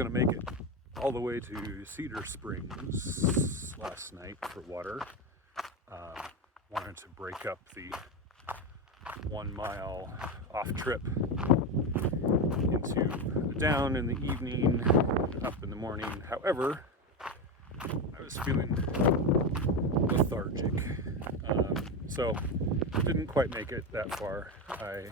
going to make it all the way to Cedar Springs last night for water. Wanted to break up the 1 mile off trip into down in the evening, up in the morning. However, I was feeling lethargic, so didn't quite make it that far. I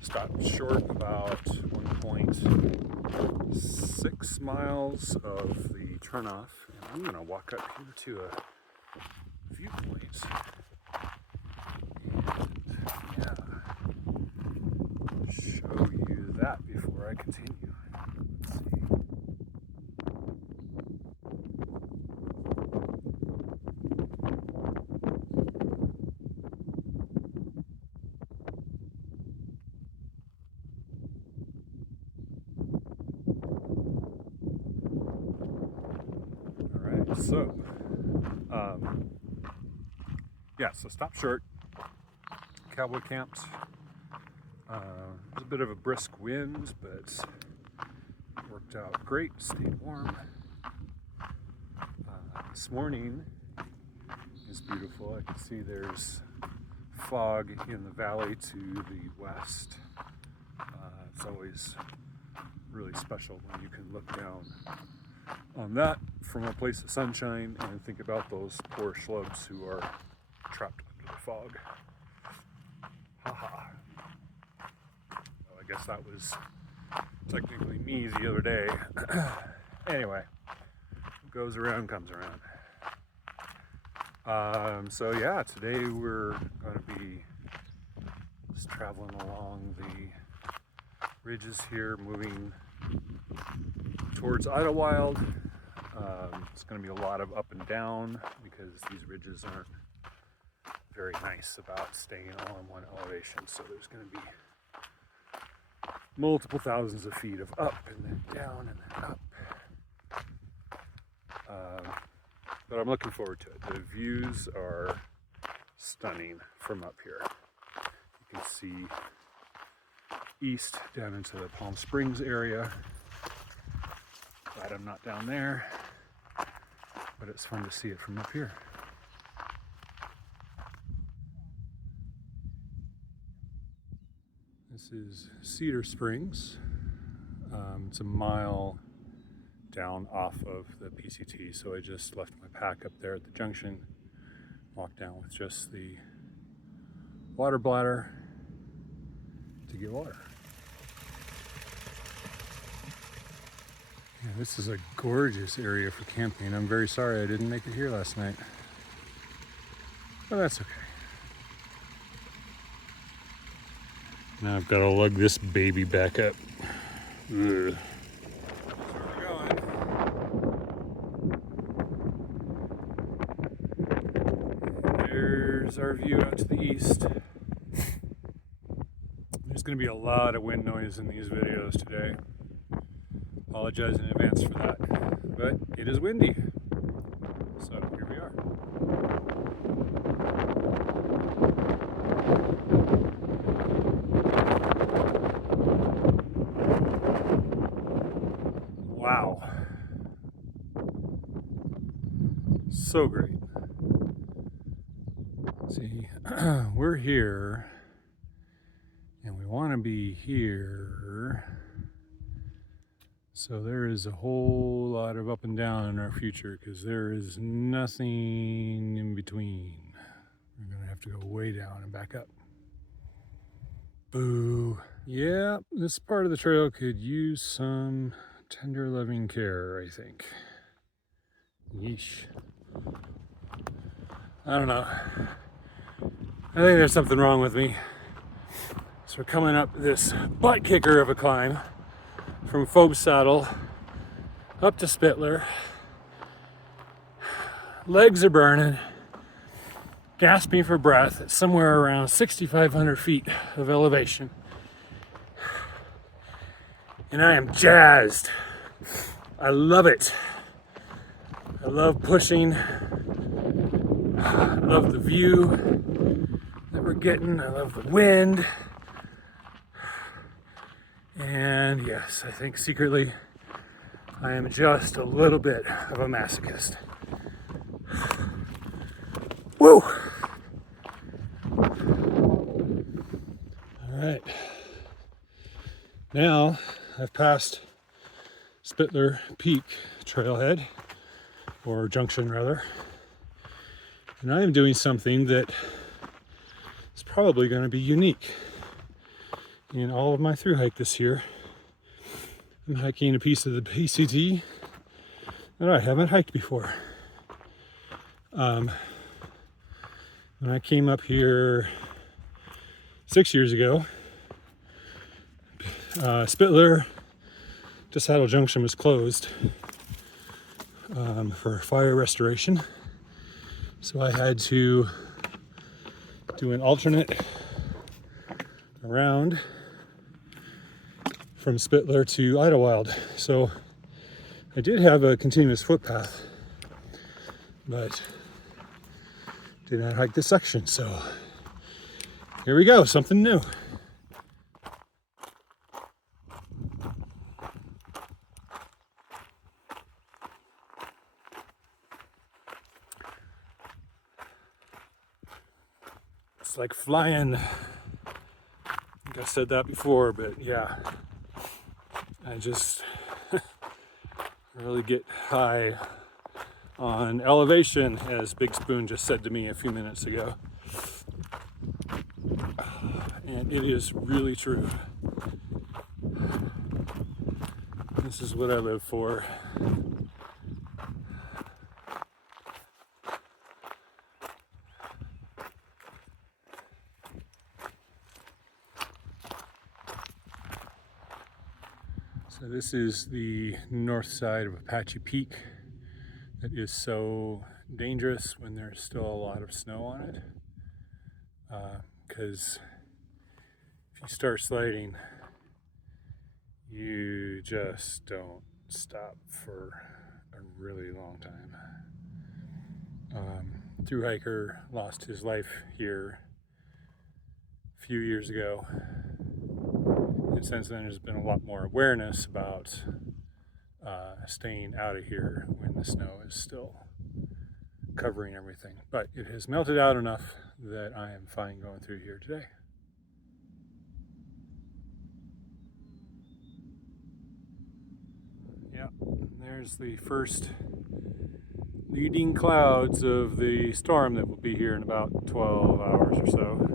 stopped short about 1.6 miles of the turnoff, and I'm going to walk up here to a viewpoint. And show you that before I continue. Let's see. All right, so so stop short. Cowboy camped. There's a bit of a brisk wind, but it worked out great. Stayed warm. This morning is beautiful. I can see there's fog in the valley to the west. It's always really special when you can look down on that from a place of sunshine and think about those poor schlubs who are trapped under the fog. Haha. Well, I guess that was technically me the other day. Anyway, what goes around comes around. So yeah, today we're going to be just traveling along the ridges here, moving towards Idlewild. It's going to be a lot of up and down because these ridges aren't very nice about staying all in one elevation. So there's going to be multiple thousands of feet of up and then down and then up. But I'm looking forward to it. The views are stunning from up here. You can see east down into the Palm Springs area. Glad I'm not down there, but it's fun to see it from up here. This is Cedar Springs. It's a mile down off of the PCT, so I just left my pack up there at the junction, walked down with just the water bladder to get water. Yeah, this is a gorgeous area for camping. I'm very sorry I didn't make it here last night, but that's okay. Now I've got to lug this baby back up. Ugh. There's our view out to the east. There's going to be a lot of wind noise in these videos today. Apologize in advance for that, but it is windy. So here we are. Wow. So great. See, we're here and we want to be here. So there is a whole lot of up and down in our future because there is nothing in between. We're going to have to go way down and back up. Boo. Yeah, this part of the trail could use some tender loving care, I think. Yeesh. I don't know. I think there's something wrong with me. So we're coming up this butt kicker of a climb from Fob Saddle up to Spittler. Legs are burning, gasping for breath at somewhere around 6,500 feet of elevation. And I am jazzed. I love it. I love pushing. I love the view that we're getting. I love the wind. And yes, I think secretly I am just a little bit of a masochist. Woo! All right. Now I've passed Spittler Peak trailhead, or junction rather, and I am doing something that is probably going to be unique in all of my through hike this year. I'm hiking a piece of the PCT that I haven't hiked before. When I came up here 6 years ago, Spittler to Saddle Junction was closed for fire restoration, so I had to do an alternate around from Spittler to Idlewild. So I did have a continuous footpath, but did not hike this section. So here we go, something new. It's like flying. I think I said that before, but yeah, I just really get high on elevation, as Big Spoon just said to me a few minutes ago. And it is really true. This is what I live for. So this is the north side of Apache Peak that is so dangerous when there's still a lot of snow on it. Because if you start sliding, you just don't stop for a really long time. Through hiker lost his life here a few years ago, and since then there's been a lot more awareness about staying out of here when the snow is still covering everything. But it has melted out enough that I am fine going through here today. Yeah, there's the first leading clouds of the storm that will be here in about 12 hours or so.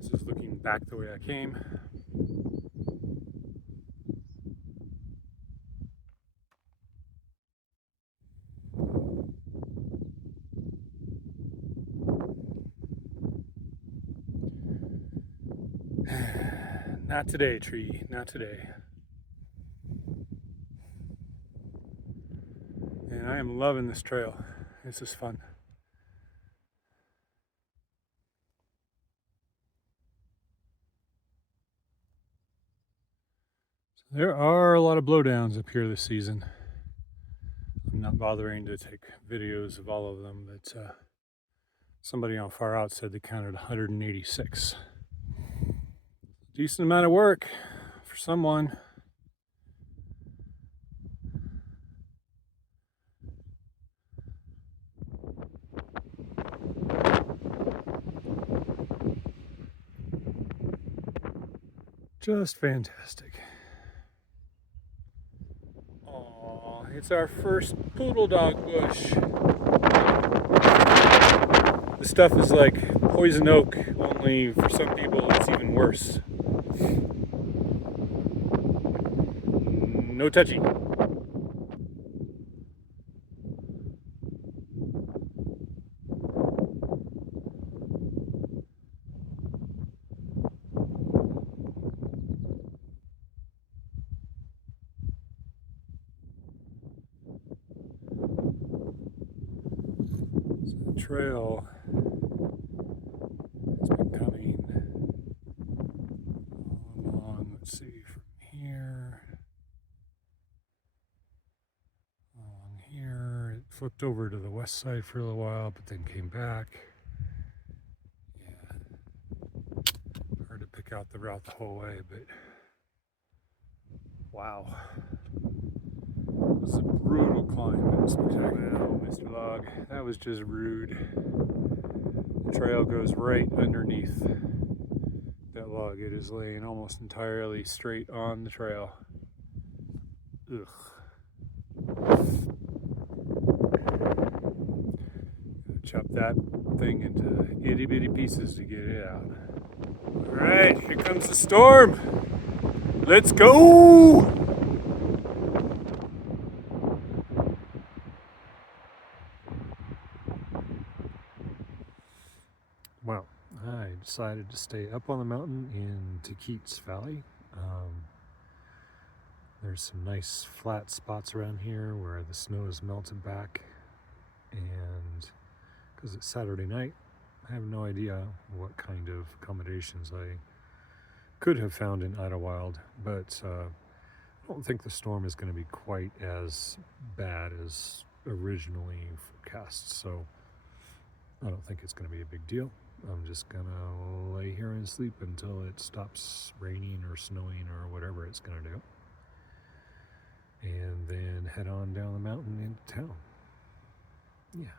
This is looking back the way I came. Not today, tree, not today. And I am loving this trail. This is fun. There are a lot of blowdowns up here this season. I'm not bothering to take videos of all of them, but somebody on Far Out said they counted 186. Decent amount of work for someone. Just fantastic. Aw, it's our first poodle dog bush. This stuff is like poison oak, only for some people it's even worse. No touchy. So the trail has been coming along, let's see, from here along here. It flipped over to the west side for a little while, but then came back. Yeah, hard to pick out the route the whole way, but wow. It was a brutal climb, but spectacular. Wow, Mr. Log, that was just rude. The trail goes right underneath that log. It is laying almost entirely straight on the trail. Ugh. Chop that thing into itty bitty pieces to get it out. Alright, here comes the storm. Let's go! Well, I decided to stay up on the mountain in Tequit's Valley. There's some nice flat spots around here where the snow has melted back, and because it's Saturday night, I have no idea what kind of accommodations I could have found in Idlewild, but I don't think the storm is going to be quite as bad as originally forecast, so I don't think it's going to be a big deal. I'm just going to lay here and sleep until it stops raining or snowing or whatever it's going to do, and then head on down the mountain into town. Yeah.